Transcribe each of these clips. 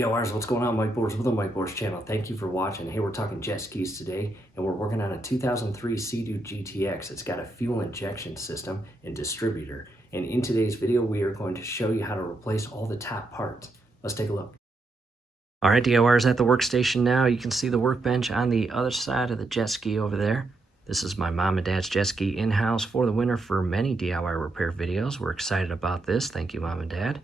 DIYers, what's going on? Whiteboards with the Whiteboards channel. Thank you for watching. Hey, we're talking jet skis today, and we're working on a 2003 Sea-Doo GTX. It's got a fuel injection system and distributor. And in today's video, we are going to show you how to replace all the top parts. Let's take a look. All right, DIYers, at the workstation now. You can see the workbench on the other side of the jet ski over there. This is my mom and dad's jet ski in-house for the winter for many DIY repair videos. We're excited about this. Thank you, Mom and Dad.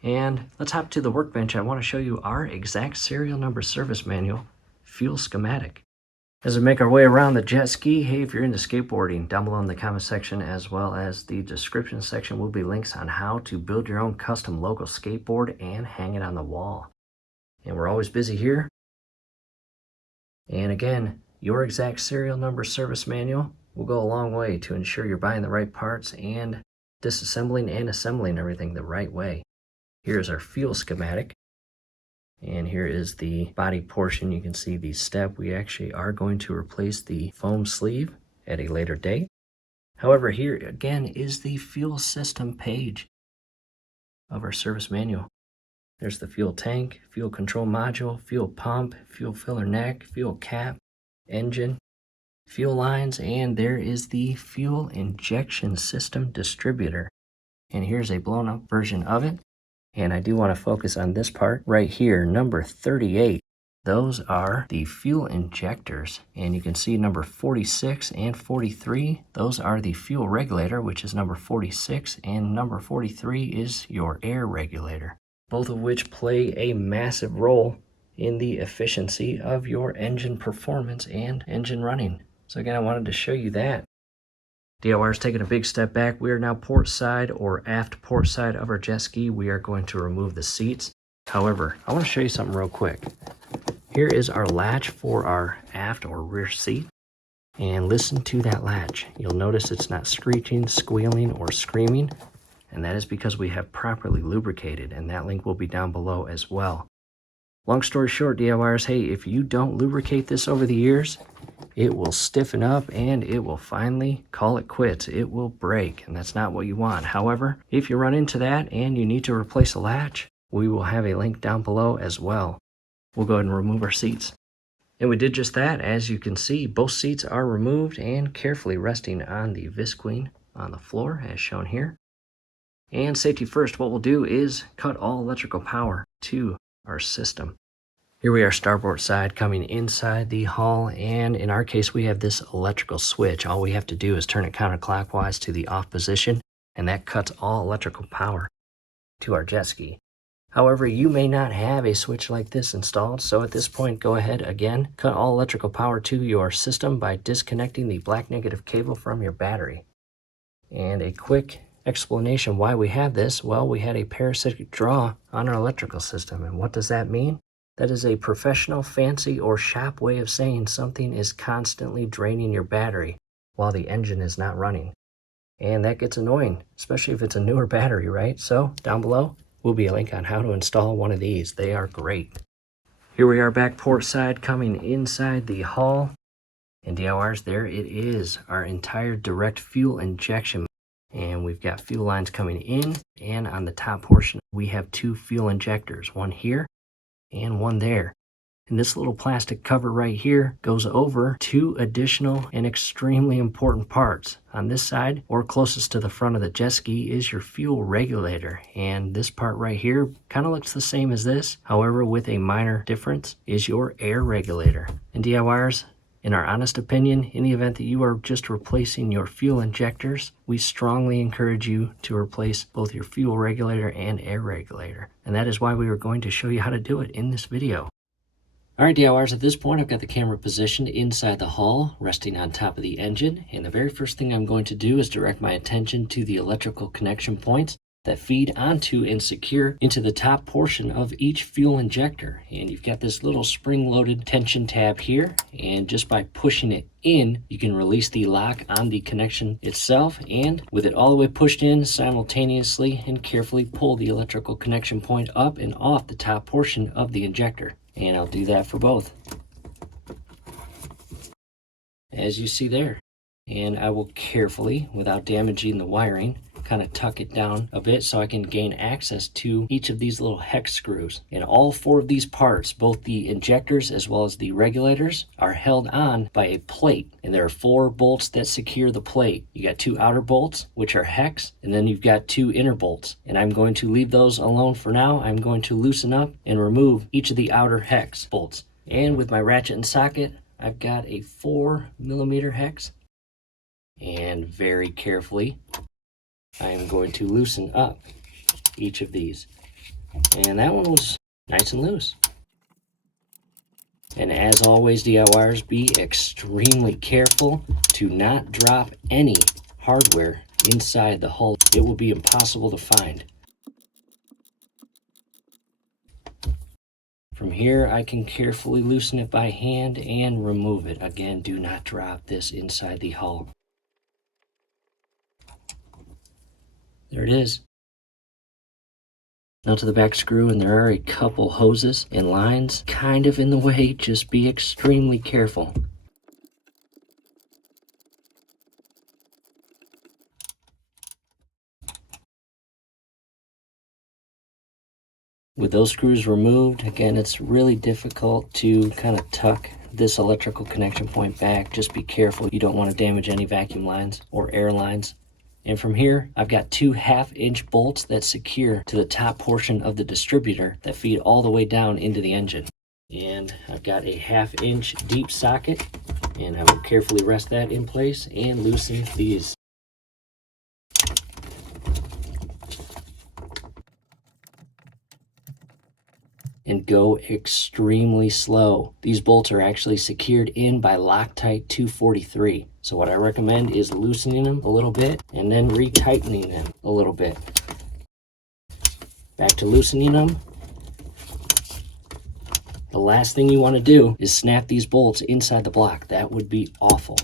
And let's hop to the workbench. I want to show you our exact serial number service manual, fuel schematic. As we make our way around the jet ski, hey, if you're into skateboarding, down below in the comment section as well as the description section will be links on how to build your own custom logo skateboard and hang it on the wall. And we're always busy here. And again, your exact serial number service manual will go a long way to ensure you're buying the right parts and disassembling and assembling everything the right way. Here's our fuel schematic, and here is the body portion. You can see the step. We actually are going to replace the foam sleeve at a later date. However, here again is the fuel system page of our service manual. There's the fuel tank, fuel control module, fuel pump, fuel filler neck, fuel cap, engine, fuel lines, and there is the fuel injection system distributor. And here's a blown up version of it. And I do want to focus on this part right here, number 38. Those are the fuel injectors. And you can see number 46 and 43. Those are the fuel regulator, which is number 46. And number 43 is your air regulator. Both of which play a massive role in the efficiency of your engine performance and engine running. So again, I wanted to show you that. DIY is taking a big step back. We are now port side or aft port side of our jet ski. We are going to remove the seats. However, I want to show you something real quick. Here is our latch for our aft or rear seat. And listen to that latch. You'll notice it's not screeching, squealing, or screaming. And that is because we have properly lubricated. And that link will be down below as well. Long story short, DIYers, hey, if you don't lubricate this over the years, it will stiffen up and it will finally call it quits. It will break, and that's not what you want. However, if you run into that and you need to replace a latch, we will have a link down below as well. We'll go ahead and remove our seats. And we did just that. As you can see, both seats are removed and carefully resting on the visqueen on the floor as shown here. And safety first, what we'll do is cut all electrical power to our system. Here we are starboard side coming inside the hull, and in our case we have this electrical switch. All we have to do is turn it counterclockwise to the off position, and that cuts all electrical power to our jet ski. However, you may not have a switch like this installed, so at this point go ahead again, cut all electrical power to your system by disconnecting the black negative cable from your battery. And a quick explanation why we have this, well, we had a parasitic draw on our electrical system. And what does that mean? That is a professional, fancy, or shop way of saying something is constantly draining your battery while the engine is not running. And that gets annoying, especially if it's a newer battery, right? So down below will be a link on how to install one of these. They are great. Here we are back port side coming inside the hull. And DIYers, there it is, our entire direct fuel injection. And we've got fuel lines coming in, and on the top portion we have two fuel injectors, one here and one there. And this little plastic cover right here goes over two additional and extremely important parts. On this side, or closest to the front of the jet ski, is your fuel regulator. And this part right here kind of looks the same as this. However, with a minor difference, is your air regulator. And DIYers, in our honest opinion, in the event that you are just replacing your fuel injectors, we strongly encourage you to replace both your fuel regulator and air regulator. And that is why we are going to show you how to do it in this video. All right, DIYers, at this point, I've got the camera positioned inside the hull, resting on top of the engine. And the very first thing I'm going to do is direct my attention to the electrical connection points that feed onto and secure into the top portion of each fuel injector. And you've got this little spring-loaded tension tab here, and just by pushing it in, you can release the lock on the connection itself, and with it all the way pushed in, simultaneously and carefully pull the electrical connection point up and off the top portion of the injector. And I'll do that for both, as you see there. And I will carefully, without damaging the wiring, kind of tuck it down a bit so I can gain access to each of these little hex screws. And all four of these parts, both the injectors as well as the regulators, are held on by a plate. And there are 4 bolts that secure the plate. You got 2 outer bolts, which are hex, and then you've got 2 inner bolts. And I'm going to leave those alone for now. I'm going to loosen up and remove each of the outer hex bolts. And with my ratchet and socket, I've got a 4mm hex. And very carefully, I am going to loosen up each of these. And that one was nice and loose. And as always, DIYers, be extremely careful to not drop any hardware inside the hull. It will be impossible to find. From here, I can carefully loosen it by hand and remove it. Again, do not drop this inside the hull. There it is. Now to the back screw, and there are a couple hoses and lines kind of in the way. Just be extremely careful. With those screws removed, again, it's really difficult to kind of tuck this electrical connection point back. Just be careful. You don't want to damage any vacuum lines or air lines. And from here, I've got 2 1/2-inch bolts that secure to the top portion of the distributor that feed all the way down into the engine. And I've got a 1/2-inch deep socket, and I will carefully rest that in place and loosen these. And go extremely slow. These bolts are actually secured in by Loctite 243. So what I recommend is loosening them a little bit and then retightening them a little bit. Back to loosening them. The last thing you want to do is snap these bolts inside the block. That would be awful.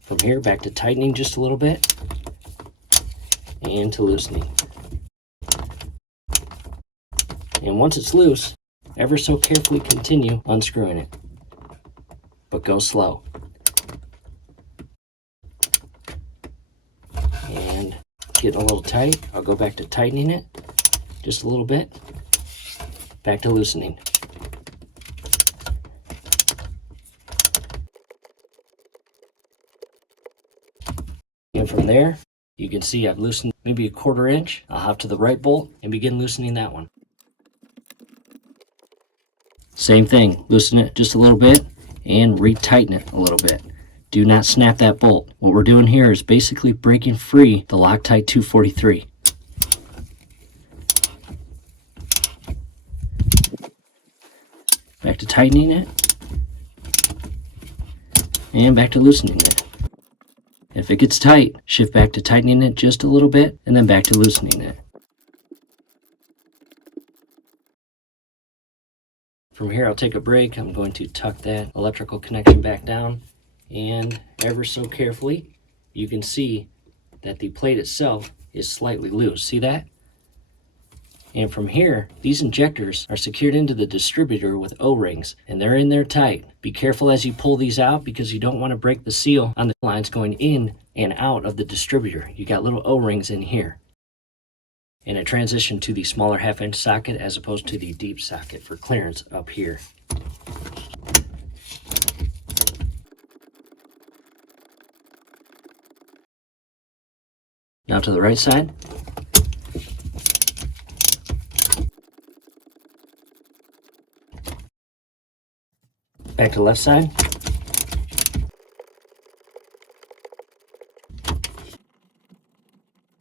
From here, back to tightening just a little bit and to loosening. And once it's loose, ever so carefully continue unscrewing it, but go slow. And getting a little tight, I'll go back to tightening it just a little bit, back to loosening. And from there, you can see I've loosened maybe a 1/4 inch. I'll hop to the right bolt and begin loosening that one. Same thing, loosen it just a little bit and retighten it a little bit. Do not snap that bolt. What we're doing here is basically breaking free the Loctite 243. Back to tightening it and back to loosening it. If it gets tight, shift back to tightening it just a little bit and then back to loosening it. From here, I'll take a break. I'm going to tuck that electrical connection back down, and ever so carefully, you can see that the plate itself is slightly loose. See that? And from here, these injectors are secured into the distributor with O-rings, and they're in there tight. Be careful as you pull these out because you don't want to break the seal on the lines going in and out of the distributor. You got little O-rings in here. And it transitioned to the smaller 1/2-inch socket as opposed to the deep socket for clearance up here. Now to the right side. Back to the left side.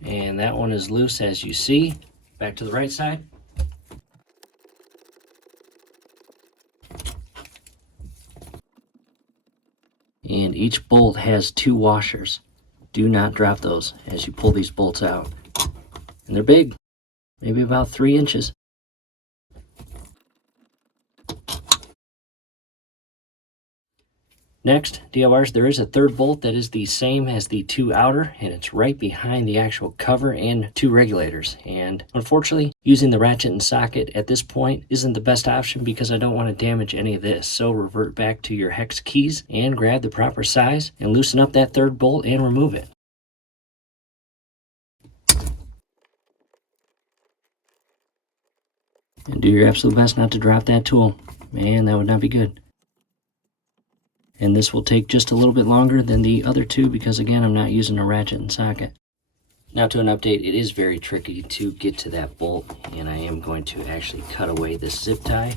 And that one is loose as you see. Back to the right side. And each bolt has 2 washers. Do not drop those as you pull these bolts out. And they're big, maybe about 3 inches. Next, DIYers, there is a 3rd bolt that is the same as the 2 outer, and it's right behind the actual cover and 2 regulators. And unfortunately, using the ratchet and socket at this point isn't the best option because I don't want to damage any of this. So revert back to your hex keys and grab the proper size and loosen up that 3rd bolt and remove it. And do your absolute best not to drop that tool. Man, that would not be good. And this will take just a little bit longer than the other two because, again, I'm not using a ratchet and socket. Now to an update, it is very tricky to get to that bolt, and I am going to actually cut away this zip tie,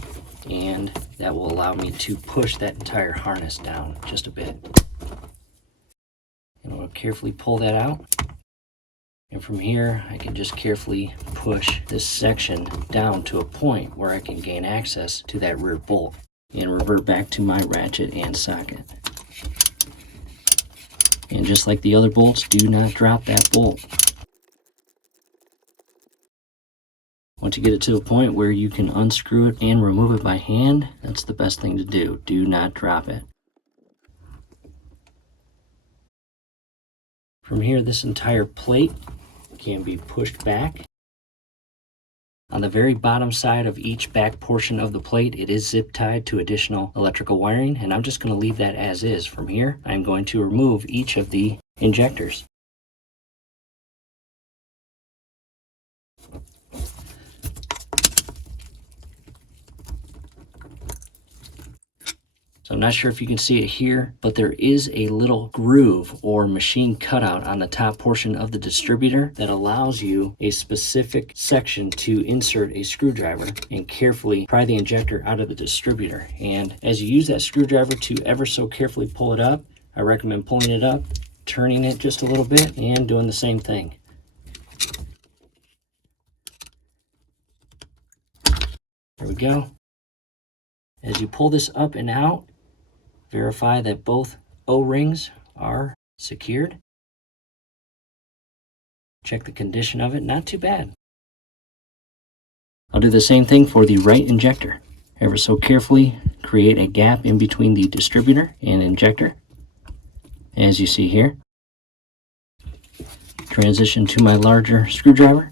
and that will allow me to push that entire harness down just a bit. And I'll carefully pull that out. And from here, I can just carefully push this section down to a point where I can gain access to that rear bolt and revert back to my ratchet and socket. And just like the other bolts, do not drop that bolt. Once you get it to a point where you can unscrew it and remove it by hand, that's the best thing to do. Do not drop it. From here, this entire plate can be pushed back. On the very bottom side of each back portion of the plate, it is zip tied to additional electrical wiring, and I'm just going to leave that as is. From here, I'm going to remove each of the injectors. So I'm not sure if you can see it here, but there is a little groove or machine cutout on the top portion of the distributor that allows you a specific section to insert a screwdriver and carefully pry the injector out of the distributor. And as you use that screwdriver to ever so carefully pull it up, I recommend pulling it up, turning it just a little bit, and doing the same thing. There we go. As you pull this up and out, verify that both O-rings are secured. Check the condition of it, not too bad. I'll do the same thing for the right injector. Ever so carefully create a gap in between the distributor and injector, as you see here. Transition to my larger screwdriver.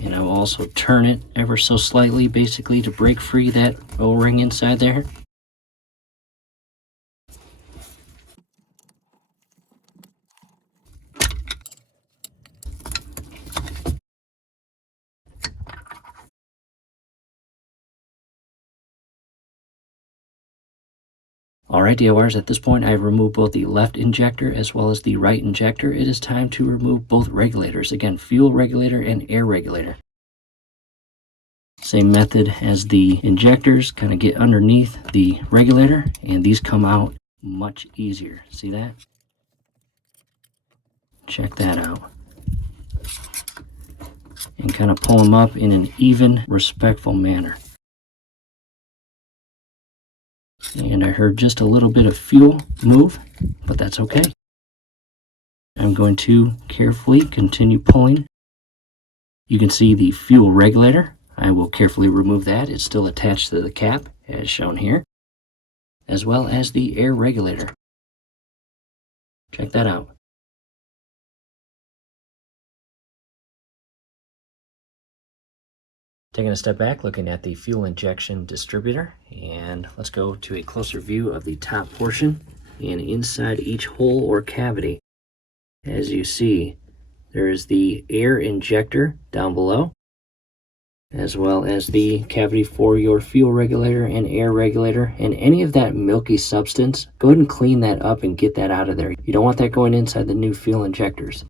And I will also turn it ever so slightly, basically to break free that O-ring inside there. Alright DIYers, at this point I've removed both the left injector as well as the right injector. It is time to remove both regulators. Again, fuel regulator and air regulator. Same method as the injectors, kind of get underneath the regulator, and these come out much easier. See that? Check that out. And kind of pull them up in an even, respectful manner. And I heard just a little bit of fuel move, but that's okay. I'm going to carefully continue pulling. You can see the fuel regulator. I will carefully remove that. It's still attached to the cap, as shown here, as well as the air regulator. Check that out. Taking a step back, looking at the fuel injection distributor, and let's go to a closer view of the top portion. And inside each hole or cavity, as you see, there is the air injector down below, as well as the cavity for your fuel regulator and air regulator. And any of that milky substance, go ahead and clean that up and get that out of there. You don't want that going inside the new fuel injectors.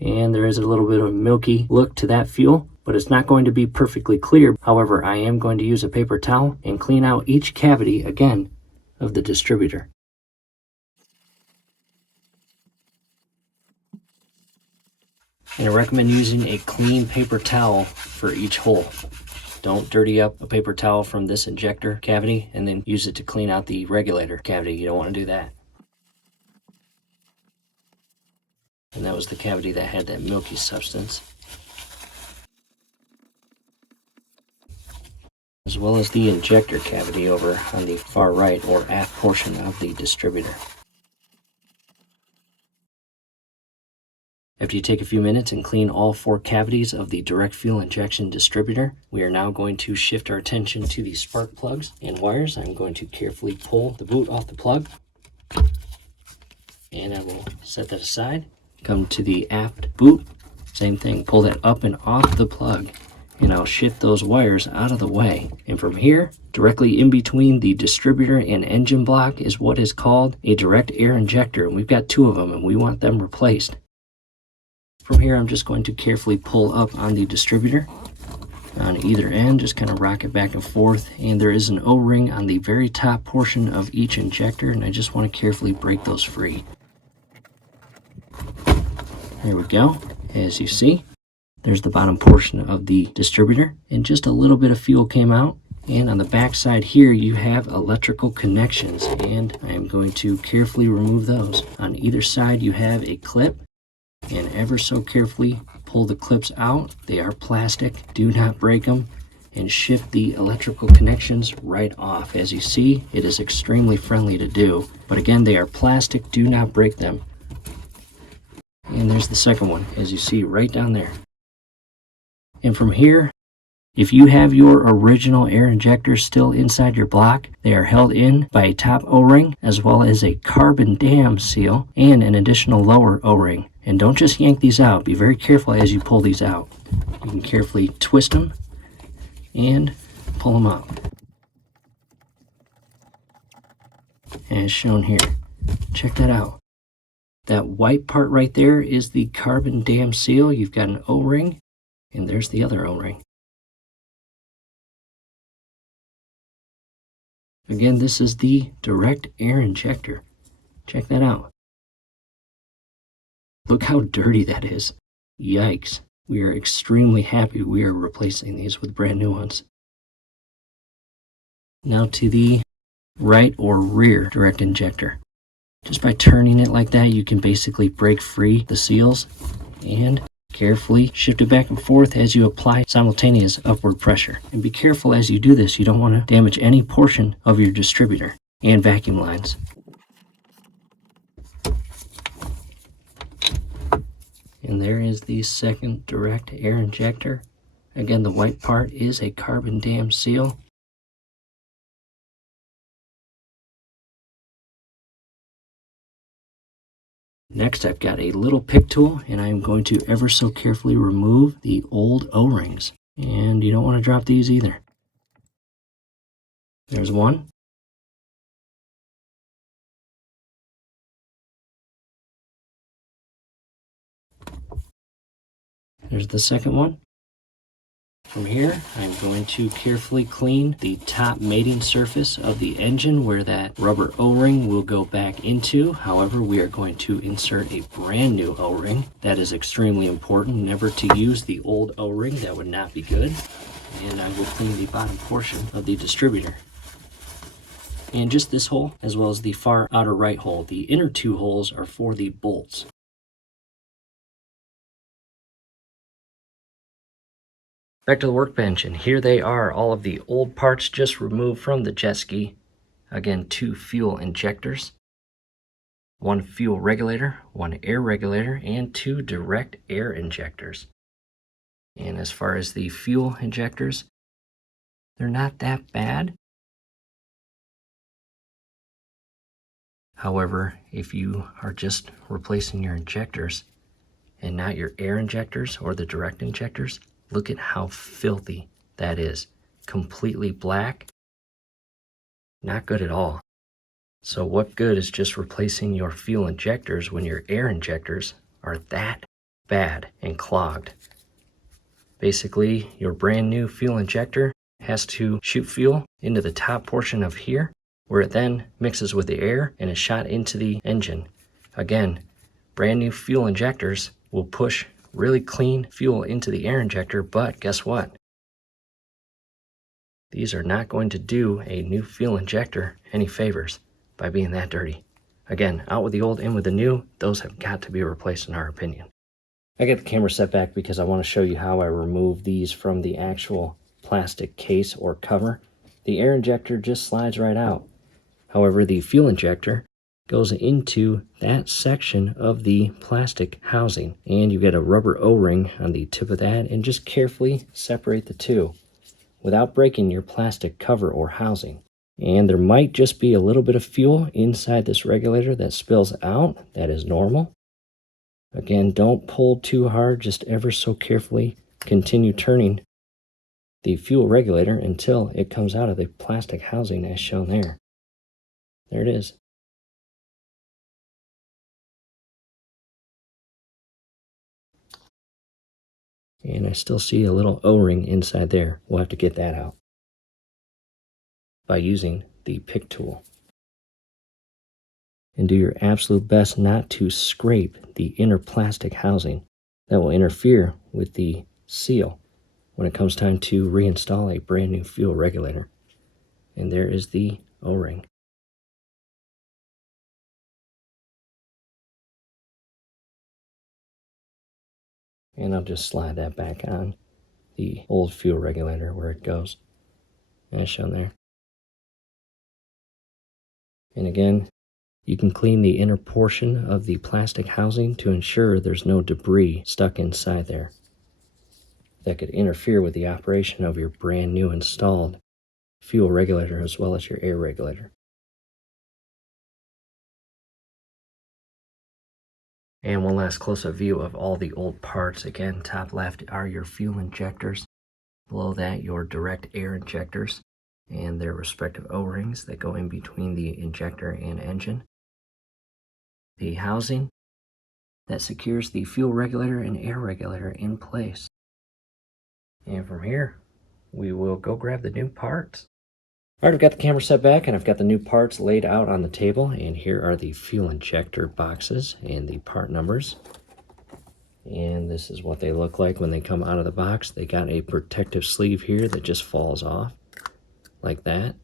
And there is a little bit of a milky look to that fuel, but it's not going to be perfectly clear. However, I am going to use a paper towel and clean out each cavity again of the distributor. And I recommend using a clean paper towel for each hole. Don't dirty up a paper towel from this injector cavity and then use it to clean out the regulator cavity. You don't want to do that. And that was the cavity that had that milky substance. As well as the injector cavity over on the far right or aft portion of the distributor. After you take a few minutes and clean all 4 cavities of the direct fuel injection distributor, we are now going to shift our attention to the spark plugs and wires. I'm going to carefully pull the boot off the plug, and I will set that aside. come to the aft boot, same thing, pull that up and off the plug, and I'll shift those wires out of the way. And from here, directly in between the distributor and engine block is what is called a direct air injector, and we've got 2 of them and we want them replaced. From here, I'm just going to carefully pull up on the distributor on either end, just kind of rock it back and forth, and there is an O-ring on the very top portion of each injector, and I just want to carefully break those free. There we go. As you see, there's the bottom portion of the distributor, and just a little bit of fuel came out. And on the back side here, you have electrical connections, and I am going to carefully remove those. On either side, you have a clip, and ever so carefully pull the clips out. They are plastic. Do not break them, and shift the electrical connections right off. As you see, it is extremely friendly to do, but again, they are plastic. Do not break them. And there's the second one, as you see right down there. And from here, if you have your original air injectors still inside your block, they are held in by a top O-ring as well as a carbon dam seal and an additional lower O-ring. And don't just yank these out. Be very careful as you pull these out. You can carefully twist them and pull them out, as shown here. Check that out. That white part right there is the carbon dam seal. You've got an O-ring, and there's the other O-ring. Again, this is the direct air injector. Check that out. Look how dirty that is. Yikes. We are extremely happy we are replacing these with brand new ones. Now to the right or rear direct injector. Just by turning it like that, you can basically break free the seals and carefully shift it back and forth as you apply simultaneous upward pressure. And be careful as you do this. You don't want to damage any portion of your distributor and vacuum lines. And there is the second direct air injector. Again, the white part is a carbon dam seal. Next, I've got a little pick tool, and I'm going to ever so carefully remove the old O-rings. And you don't want to drop these either. There's one. There's the second one. From here, I'm going to carefully clean the top mating surface of the engine where that rubber O-ring will go back into. However, we are going to insert a brand new O-ring. That is extremely important, never to use the old O-ring. That would not be good. And I will clean the bottom portion of the distributor. And just this hole, as well as the far outer right hole. The inner 2 holes are for the bolts. Back to the workbench, and here they are, all of the old parts just removed from the jet ski. Again, 2 fuel injectors, 1 fuel regulator, 1 air regulator, and 2 direct air injectors. And as far as the fuel injectors, they're not that bad. However, if you are just replacing your injectors and not your air injectors or the direct injectors, look at how filthy that is. Completely black. Not good at all. So what good is just replacing your fuel injectors when your air injectors are that bad and clogged? Basically, your brand new fuel injector has to shoot fuel into the top portion of here, where it then mixes with the air and is shot into the engine. Again, brand new fuel injectors will push really clean fuel into the air injector, but guess what? These are not going to do a new fuel injector any favors by being that dirty. Again, out with the old, in with the new. Those have got to be replaced in our opinion. I got the camera set back because I want to show you how I remove these from the actual plastic case or cover. The air injector just slides right out. However, the fuel injector goes into that section of the plastic housing, and you get a rubber O-ring on the tip of that, and just carefully separate the two without breaking your plastic cover or housing. And there might just be a little bit of fuel inside this regulator that spills out. That is normal. Again, don't pull too hard, just ever so carefully. Continue turning the fuel regulator until it comes out of the plastic housing as shown there. There it is. And I still see a little O-ring inside there. We'll have to get that out by using the pick tool. And do your absolute best not to scrape the inner plastic housing. That will interfere with the seal when it comes time to reinstall a brand new fuel regulator. And there is the O-ring. And I'll just slide that back on the old fuel regulator where it goes, as shown there. And again, you can clean the inner portion of the plastic housing to ensure there's no debris stuck inside there that could interfere with the operation of your brand new installed fuel regulator as well as your air regulator. And one last close-up view of all the old parts. Again, top left are your fuel injectors. Below that, your direct air injectors and their respective O-rings that go in between the injector and engine. The housing that secures the fuel regulator and air regulator in place. And from here, we will go grab the new parts. All right, I've got the camera set back and I've got the new parts laid out on the table. And here are the fuel injector boxes and the part numbers. And this is what they look like when they come out of the box. They got a protective sleeve here that just falls off like that.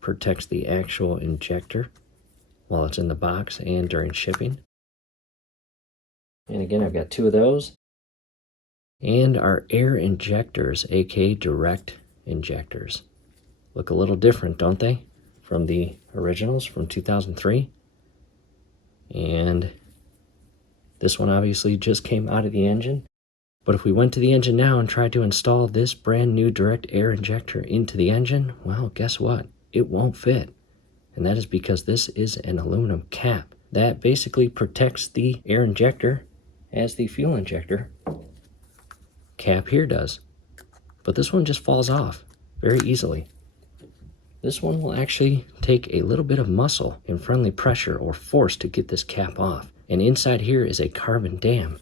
Protects the actual injector while it's in the box and during shipping. And again, I've got two of those. And our air injectors, aka direct injectors. Look a little different, don't they? From the originals from 2003. And this one obviously just came out of the engine. But if we went to the engine now and tried to install this brand new direct air injector into the engine, well, guess what? It won't fit. And that is because this is an aluminum cap that basically protects the air injector as the fuel injector cap here does. But this one just falls off very easily. This one will actually take a little bit of muscle and friendly pressure or force to get this cap off. And inside here is a carbon dam.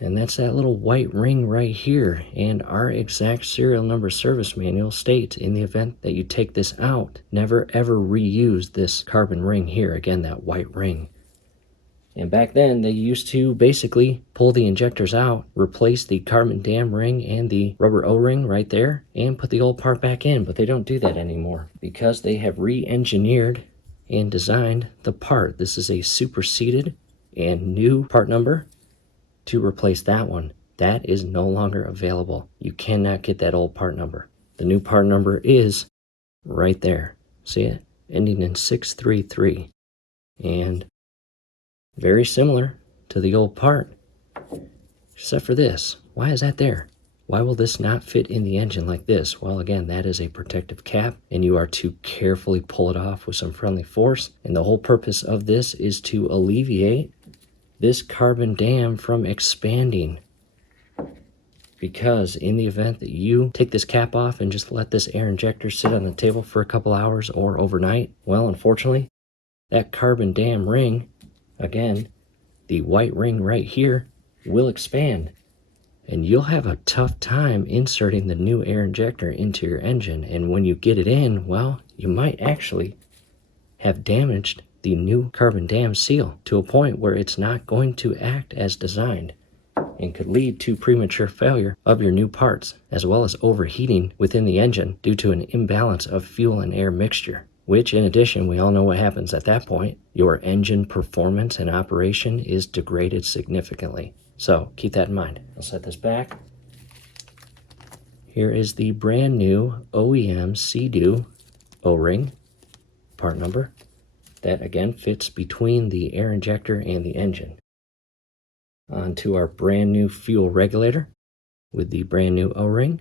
And that's that little white ring right here. And our exact serial number service manual states in the event that you take this out, never ever reuse this carbon ring here. Again, that white ring. And back then, they used to basically pull the injectors out, replace the carbon dam ring and the rubber O-ring right there, and put the old part back in. But they don't do that anymore because they have re-engineered and designed the part. This is a superseded and new part number to replace that one. That is no longer available. You cannot get that old part number. The new part number is right there. See it? Ending in 633. And very similar to the old part, except for this. Why is that there? Why will this not fit in the engine like this? Well, again, that is a protective cap, and you are to carefully pull it off with some friendly force. And the whole purpose of this is to alleviate this carbon dam from expanding. Because in the event that you take this cap off and just let this air injector sit on the table for a couple hours or overnight, well, unfortunately, that carbon dam ring, again, the white ring right here, will expand. And you'll have a tough time inserting the new air injector into your engine. And when you get it in, well, you might actually have damaged the new carbon dam seal to a point where it's not going to act as designed and could lead to premature failure of your new parts, as well as overheating within the engine due to an imbalance of fuel and air mixture, which in addition, we all know what happens at that point. Your engine performance and operation is degraded significantly. So keep that in mind. I'll set this back. Here is the brand new OEM Sea-Doo O-ring part number that again fits between the air injector and the engine. Onto our brand new fuel regulator with the brand new O-ring.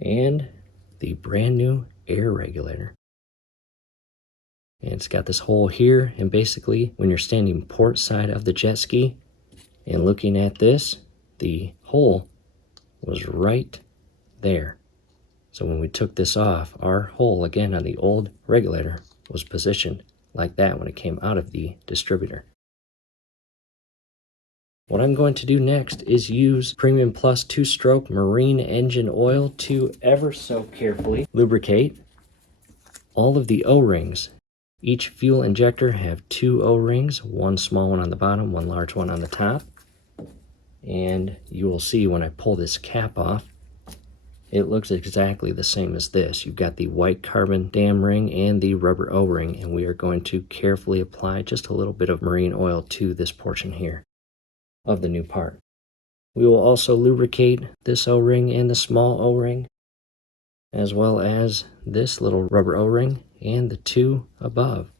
And the brand new air regulator. And it's got this hole here, and basically when you're standing port side of the jet ski and looking at this, the hole was right there. So when we took this off, our hole again on the old regulator was positioned like that when it came out of the distributor. What I'm going to do next is use Premium Plus 2-stroke marine engine oil to ever so carefully lubricate all of the O-rings. Each fuel injector have 2 O-rings, one small one on the bottom, one large one on the top. And you will see when I pull this cap off, it looks exactly the same as this. You've got the white carbon dam ring and the rubber O-ring, and we are going to carefully apply just a little bit of marine oil to this portion here of the new part. We will also lubricate this O-ring and the small O-ring, as well as this little rubber O-ring and the 2 above.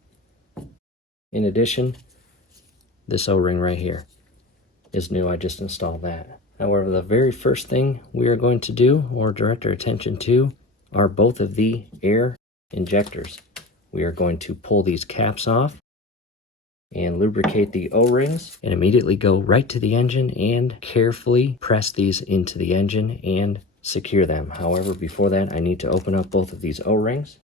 In addition, this O-ring right here is new. I just installed that. However, the very first thing we are going to do or direct our attention to are both of the air injectors. We are going to pull these caps off and lubricate the O-rings and immediately go right to the engine and carefully press these into the engine and secure them. However, before that, I need to open up both of these O-rings.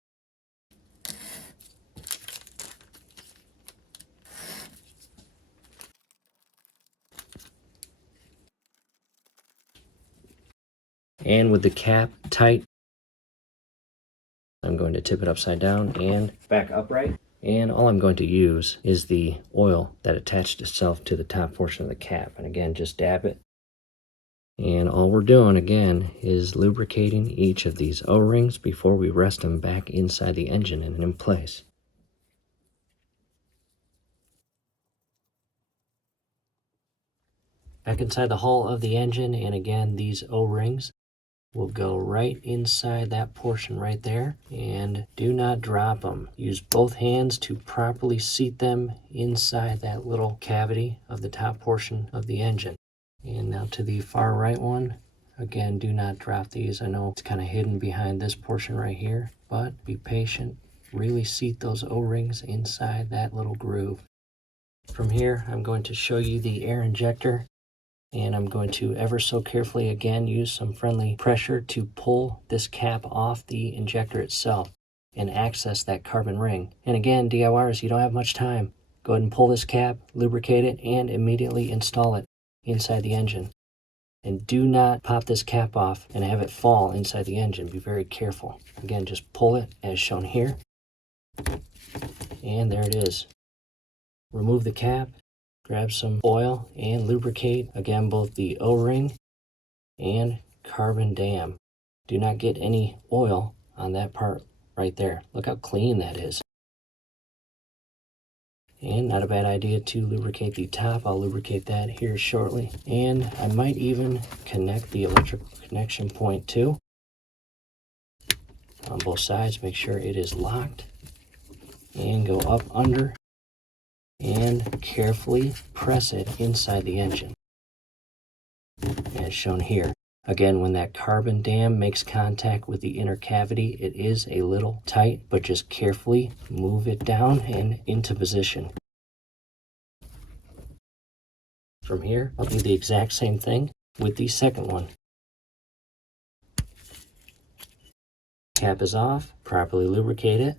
And with the cap tight, I'm going to tip it upside down and back upright. And all I'm going to use is the oil that attached itself to the top portion of the cap. And again, just dab it. And all we're doing again is lubricating each of these O-rings before we rest them back inside the engine and in place. Back inside the hull of the engine, and again, these O-rings will go right inside that portion right there, and do not drop them. Use both hands to properly seat them inside that little cavity of the top portion of the engine. And now to the far right one, again, do not drop these. I know it's kind of hidden behind this portion right here, but be patient. Really seat those O-rings inside that little groove. From here, I'm going to show you the air injector. And I'm going to ever so carefully again use some friendly pressure to pull this cap off the injector itself and access that carbon ring. And again, DIYers, you don't have much time. Go ahead and pull this cap, lubricate it, and immediately install it inside the engine. And do not pop this cap off and have it fall inside the engine. Be very careful. Again, just pull it as shown here. And there it is. Remove the cap. Grab some oil and lubricate, again, both the O-ring and carbon dam. Do not get any oil on that part right there. Look how clean that is. And not a bad idea to lubricate the top. I'll lubricate that here shortly. And I might even connect the electrical connection point too on both sides. Make sure it is locked. And go up under and carefully press it inside the engine, as shown here. Again, when that carbon dam makes contact with the inner cavity, it is a little tight, but just carefully move it down and into position. From here, I'll do the exact same thing with the second one. Cap is off, properly lubricate it.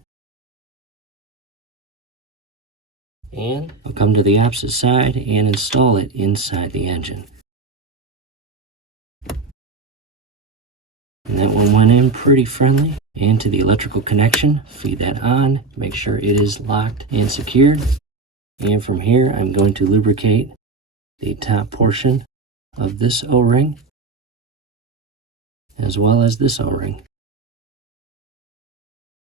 And I'll come to the opposite side and install it inside the engine. And that one went in pretty friendly. And to the electrical connection, feed that on, make sure it is locked and secured. And from here, I'm going to lubricate the top portion of this O-ring, as well as this O-ring.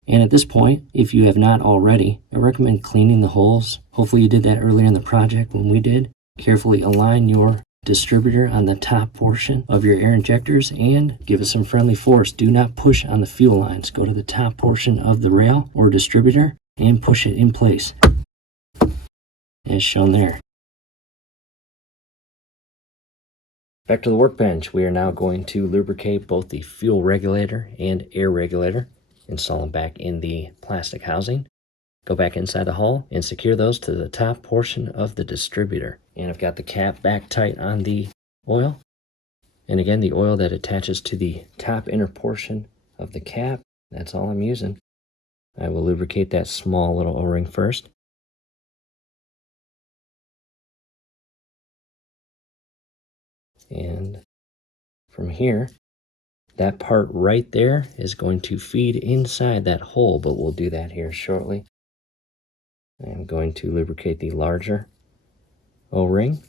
And at this point, if you have not already, I recommend cleaning the holes. Hopefully you did that earlier in the project when we did. Carefully align your distributor on the top portion of your air injectors and give it some friendly force. Do not push on the fuel lines. Go to the top portion of the rail or distributor and push it in place, as shown there. Back to the workbench. We are now going to lubricate both the fuel regulator and air regulator. Install them back in the plastic housing. Go back inside the hull and secure those to the top portion of the distributor. And I've got the cap back tight on the oil. And again, the oil that attaches to the top inner portion of the cap, that's all I'm using. I will lubricate that small little O-ring first. And from here, that part right there is going to feed inside that hole, but we'll do that here shortly. I'm going to lubricate the larger O-ring.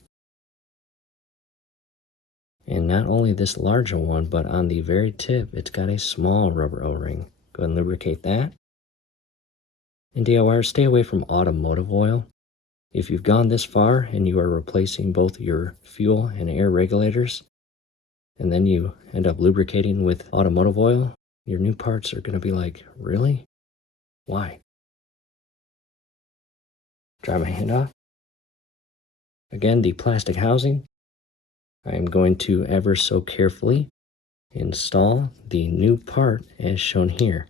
And not only this larger one, but on the very tip, it's got a small rubber O-ring. Go ahead and lubricate that. And DIYers, stay away from automotive oil. If you've gone this far and you are replacing both your fuel and air regulators, and then you end up lubricating with automotive oil, your new parts are going to be like, really? Why? Dry my hand off. Again, the plastic housing, I am going to ever so carefully install the new part as shown here.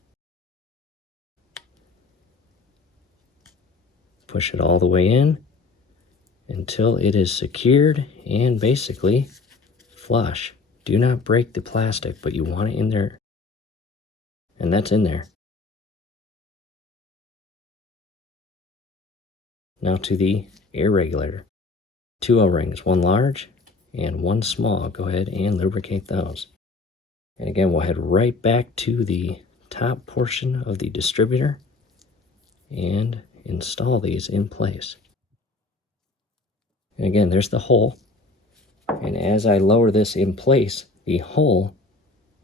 Push it all the way in until it is secured and basically flush. Do not break the plastic, but you want it in there, and that's in there. Now to the air regulator. 2 O-rings, one large and one small. Go ahead and lubricate those. And again, we'll head right back to the top portion of the distributor and install these in place. And again, there's the hole. And as I lower this in place, the hole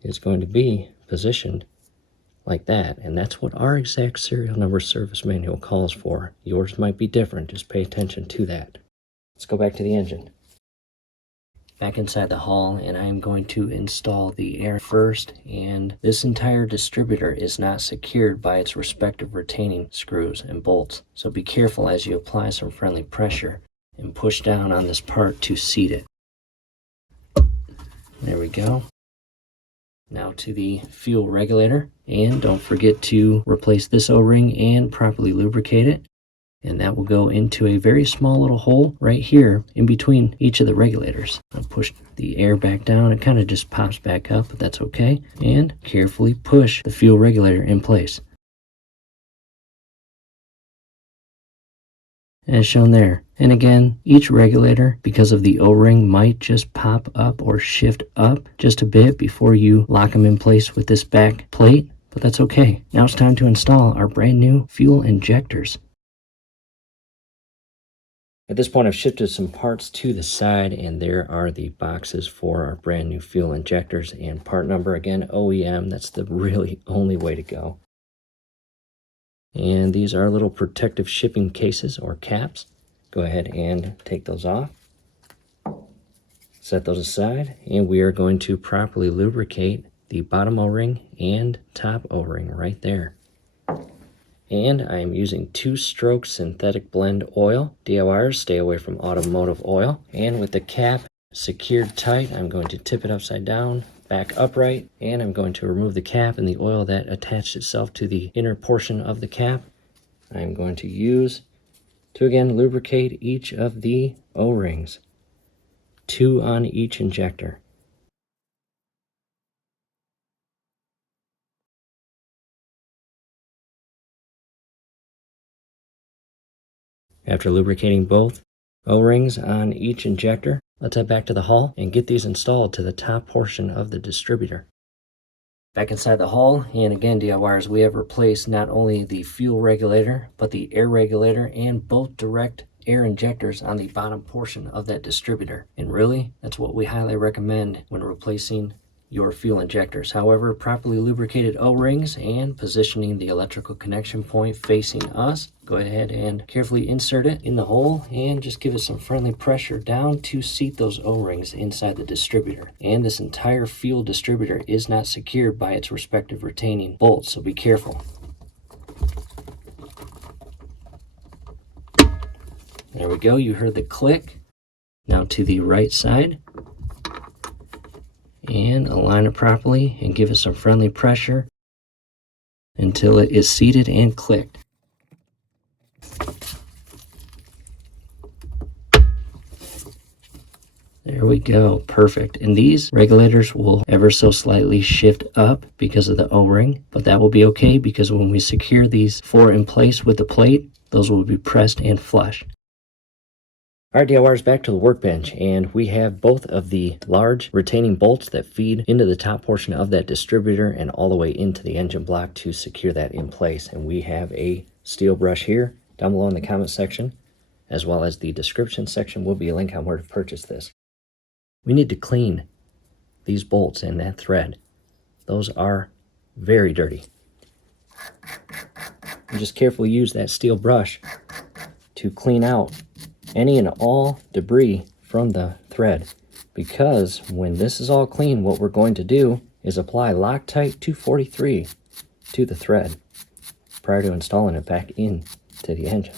is going to be positioned like that. And that's what our exact serial number service manual calls for. Yours might be different. Just pay attention to that. Let's go back to the engine. Back inside the hull, and I'm going to install the air first, and this entire distributor is not secured by its respective retaining screws and bolts, so be careful as you apply some friendly pressure and push down on this part to seat it. There we go. Now to the fuel regulator, and don't forget to replace this O-ring and properly lubricate it. And that will go into a very small little hole right here in between each of the regulators. I'll push the air back down. It kind of just pops back up, but that's okay. And carefully push the fuel regulator in place. As shown there. And again, each regulator, because of the O-ring, might just pop up or shift up just a bit before you lock them in place with this back plate, but that's okay. Now it's time to install our brand new fuel injectors. At this point, I've shifted some parts to the side, and there are the boxes for our brand new fuel injectors and part number. Again, OEM, that's the really only way to go. And these are little protective shipping cases or caps. Go ahead and take those off. Set those aside, and we are going to properly lubricate the bottom O-ring and top O-ring right there. And I am using 2-stroke synthetic blend oil. DIYers, stay away from automotive oil. And with the cap secured tight, I'm going to tip it upside down, back upright, and I'm going to remove the cap and the oil that attached itself to the inner portion of the cap. I'm going to use to again lubricate each of the O-rings, 2 on each injector. After lubricating both O-rings on each injector, let's head back to the hull and get these installed to the top portion of the distributor. Back inside the hull, and again, DIYers, we have replaced not only the fuel regulator, but the air regulator and both direct air injectors on the bottom portion of that distributor. And really, that's what we highly recommend when replacing your fuel injectors. However, properly lubricated O-rings and positioning the electrical connection point facing us. Go ahead and carefully insert it in the hole and just give it some friendly pressure down to seat those O-rings inside the distributor. And this entire fuel distributor is not secured by its respective retaining bolts, so be careful. There we go, you heard the click. Now to the right side. And align it properly and give it some friendly pressure until it is seated and clicked. There we go, perfect. And these regulators will ever so slightly shift up because of the O-ring, but that will be okay because when we secure these four in place with the plate, those will be pressed and flush. All right, DIYers, back to the workbench, and we have both of the large retaining bolts that feed into the top portion of that distributor and all the way into the engine block to secure that in place. And we have a steel brush here. Down below in the comment section, as well as the description section, will be a link on where to purchase this. We need to clean these bolts and that thread. Those are very dirty. And just carefully use that steel brush to clean out any and all debris from the thread, because when this is all clean, what we're going to do is apply Loctite 243 to the thread prior to installing it back into the engine.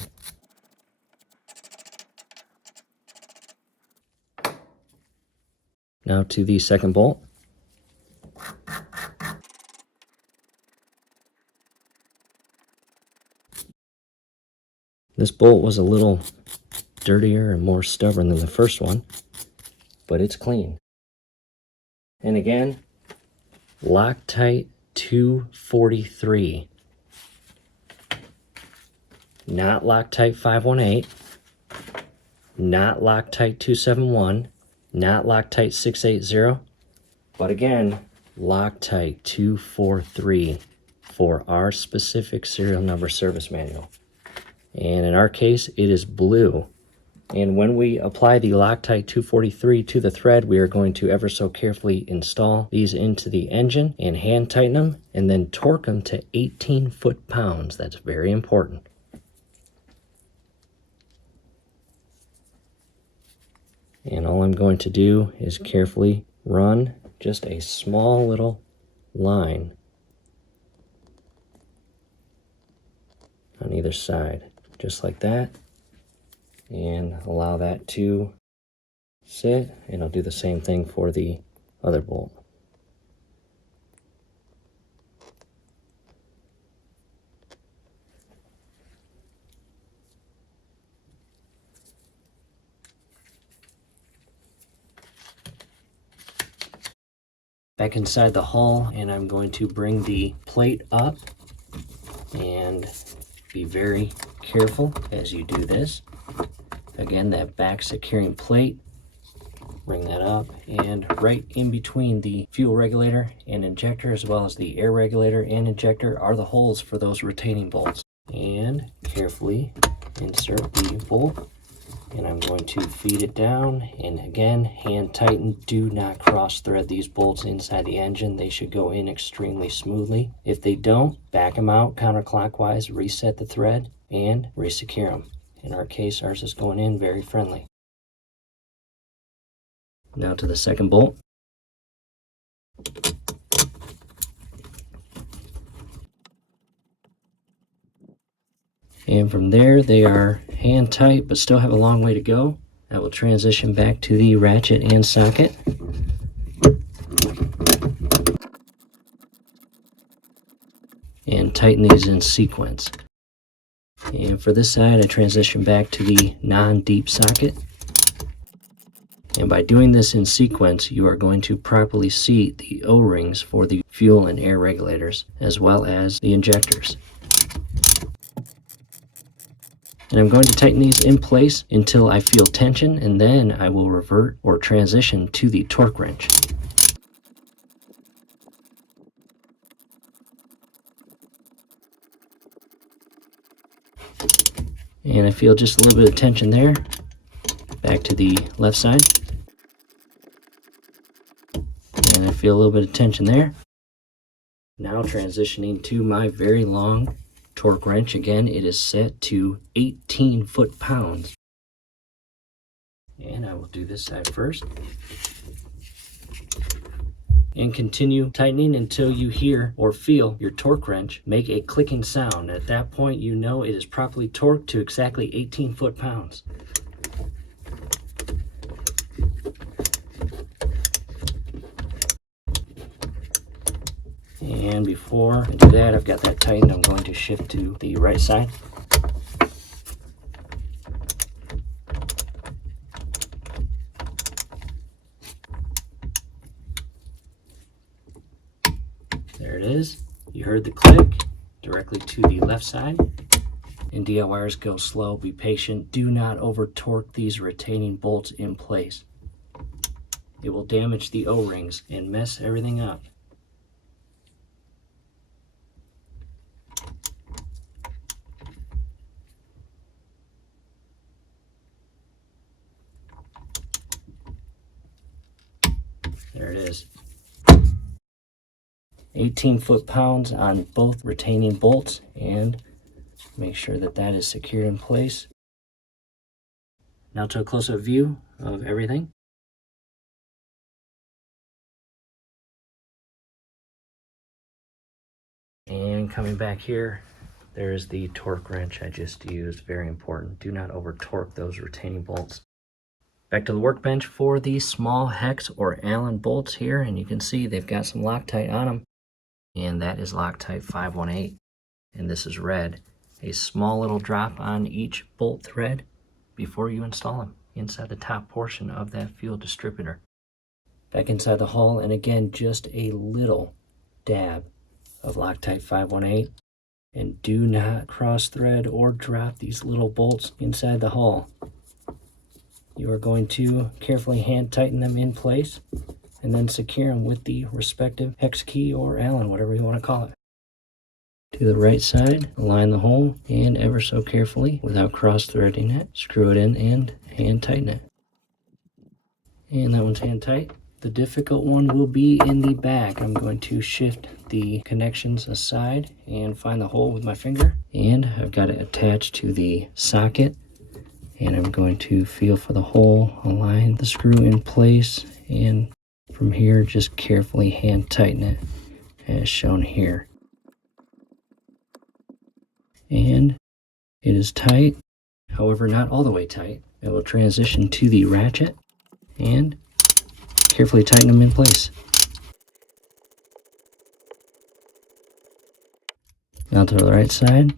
Now to the second bolt. This bolt was a little dirtier and more stubborn than the first one, but it's clean. And again, Loctite 243, not Loctite 518, not Loctite 271, not Loctite 680, but again, Loctite 243 for our specific serial number service manual. And in our case, it is blue. And when we apply the Loctite 243 to the thread, we are going to ever so carefully install these into the engine and hand tighten them and then torque them to 18 foot-pounds. That's very important. And all I'm going to do is carefully run just a small little line on either side, just like that. And allow that to sit, and I'll do the same thing for the other bolt. Back inside the hull, and I'm going to bring the plate up, and be very careful as you do this. Again, that back securing plate, bring that up, and right in between the fuel regulator and injector, as well as the air regulator and injector, are the holes for those retaining bolts. And carefully insert the bolt, and I'm going to feed it down, and again, hand tighten. Do not cross thread these bolts inside the engine. They should go in extremely smoothly. If they don't, back them out counterclockwise, reset the thread, and resecure them. In our case, ours is going in very friendly. Now to the second bolt. And from there, they are hand tight, but still have a long way to go. I will transition back to the ratchet and socket. And tighten these in sequence. And for this side, I transition back to the non-deep socket. And by doing this in sequence, you are going to properly seat the O-rings for the fuel and air regulators, as well as the injectors. And I'm going to tighten these in place until I feel tension, and then I will revert or transition to the torque wrench. And I feel just a little bit of tension there. Back to the left side. And I feel a little bit of tension there. Now transitioning to my very long torque wrench. Again, it is set to 18 foot-pounds. And I will do this side first. And continue tightening until you hear or feel your torque wrench make a clicking sound. At that point, you know it is properly torqued to exactly 18 foot-pounds. And before I do that, I've got that tightened. I'm going to shift to the right side. There it is. You heard the click directly to the left side. And DIYers, go slow, be patient. Do not over torque these retaining bolts in place. It will damage the O-rings and mess everything up. There it is. 18 foot-pounds on both retaining bolts, and make sure that that is secured in place. Now to a close-up view of everything. And coming back here, there is the torque wrench I just used. Very important. Do not over torque those retaining bolts. Back to the workbench for the small hex or Allen bolts here, and you can see they've got some Loctite on them, and that is Loctite 518, and this is red. A small little drop on each bolt thread before you install them inside the top portion of that fuel distributor. Back inside the hull, and again, just a little dab of Loctite 518, and do not cross thread or drop these little bolts inside the hull. You are going to carefully hand tighten them in place and then secure them with the respective hex key or Allen, whatever you want to call it. To the right side, align the hole, and ever so carefully, without cross threading it, screw it in and hand tighten it. And that one's hand tight. The difficult one will be in the back. I'm going to shift the connections aside and find the hole with my finger, and I've got it attached to the socket. And I'm going to feel for the hole, align the screw in place, and from here just carefully hand tighten it as shown here. And it is tight, however not all the way tight. I will transition to the ratchet and carefully tighten them in place. Now to the right side.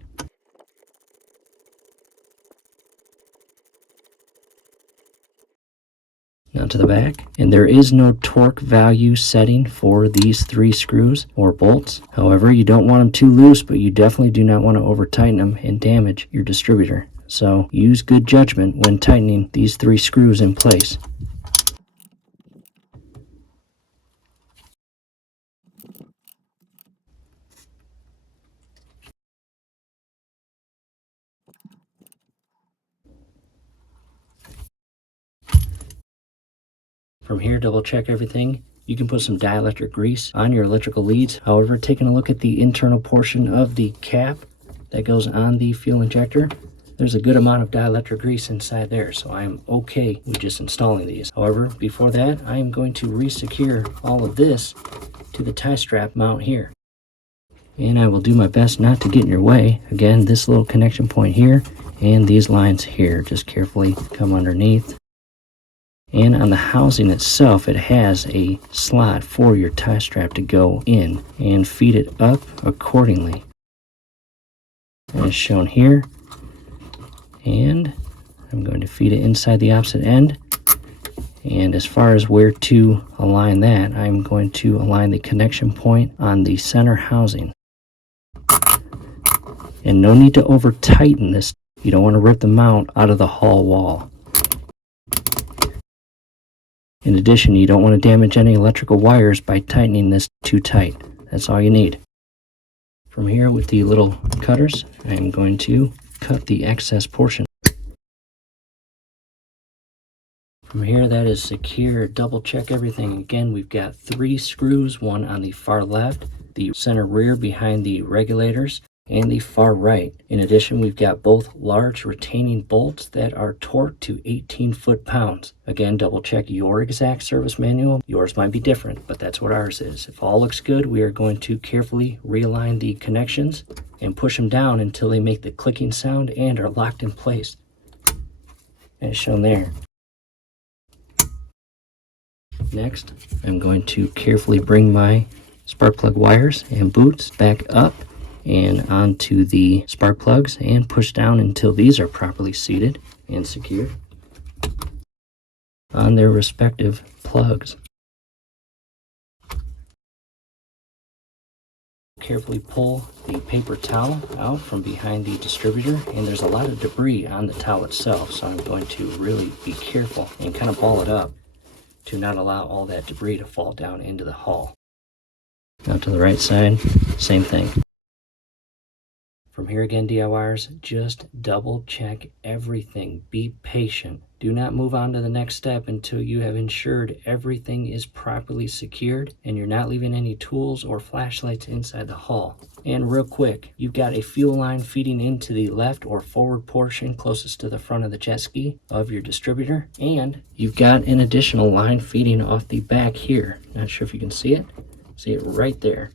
Now to the back, and there is no torque value setting for these 3 screws or bolts. However, you don't want them too loose, but you definitely do not want to over tighten them and damage your distributor. So use good judgment when tightening these 3 screws in place. From here, double check everything. You can put some dielectric grease on your electrical leads. However, taking a look at the internal portion of the cap that goes on the fuel injector, there's a good amount of dielectric grease inside there, so I'm okay with just installing these. However, before that, I am going to re-secure all of this to the tie strap mount here. And I will do my best not to get in your way. Again, this little connection point here and these lines here, just carefully come underneath. And on the housing itself, it has a slot for your tie strap to go in, and feed it up accordingly as shown here. And I'm going to feed it inside the opposite end, and as far as where to align that, I'm going to align the connection point on the center housing. And no need to over tighten this. You don't want to rip the mount out of the hull wall. In addition, you don't want to damage any electrical wires by tightening this too tight. That's all you need. From here, with the little cutters, I'm going to cut the excess portion. From here, that is secure. Double check everything. Again, we've got 3 screws, one on the far left, the center rear behind the regulators, and the far right. In addition, we've got both large retaining bolts that are torqued to 18 foot-pounds. Again, double check your exact service manual. Yours might be different, but that's what ours is. If all looks good, we are going to carefully realign the connections and push them down until they make the clicking sound and are locked in place, as shown there. Next, I'm going to carefully bring my spark plug wires and boots back up and onto the spark plugs and push down until these are properly seated and secured on their respective plugs. carefully pull the paper towel out from behind the distributor, and there's a lot of debris on the towel itself, so I'm going to really be careful and kind of ball it up to not allow all that debris to fall down into the hull. Now to the right side, same thing. From here again, DIYers, just double check everything. Be patient. Do not move on to the next step until you have ensured everything is properly secured and you're not leaving any tools or flashlights inside the hull. And real quick, you've got a fuel line feeding into the left or forward portion closest to the front of the jet ski of your distributor. And you've got an additional line feeding off the back here. Not sure if you can see it. See it right there.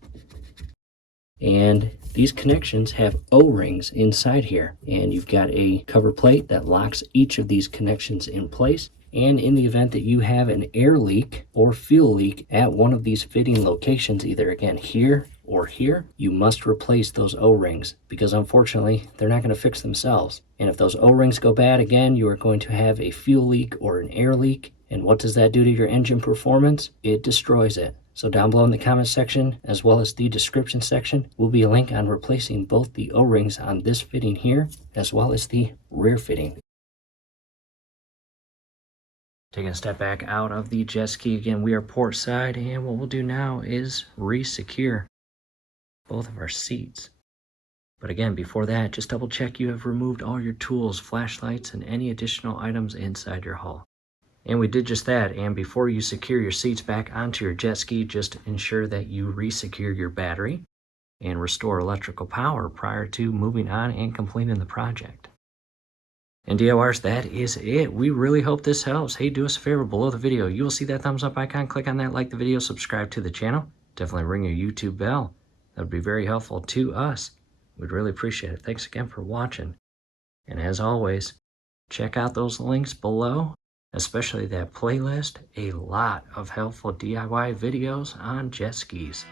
And these connections have O-rings inside here, and you've got a cover plate that locks each of these connections in place. And in the event that you have an air leak or fuel leak at one of these fitting locations, either again here or here, you must replace those O-rings, because unfortunately they're not going to fix themselves. And if those O-rings go bad again, you are going to have a fuel leak or an air leak. And what does that do to your engine performance? It destroys it. So down below in the comment section, as well as the description section, will be a link on replacing both the O-rings on this fitting here, as well as the rear fitting. Taking a step back out of the jet ski, again, we are port side, and what we'll do now is re-secure both of our seats. But again, before that, just double check you have removed all your tools, flashlights, and any additional items inside your hull. And we did just that, and before you secure your seats back onto your jet ski, just ensure that you re-secure your battery and restore electrical power prior to moving on and completing the project. And DIYers, that is it. We really hope this helps. Hey, do us a favor below the video. You will see that thumbs up icon. Click on that, like the video, subscribe to the channel. Definitely ring your YouTube bell. That would be very helpful to us. We'd really appreciate it. Thanks again for watching. And as always, check out those links below, especially that playlist. A lot of helpful DIY videos on jet skis.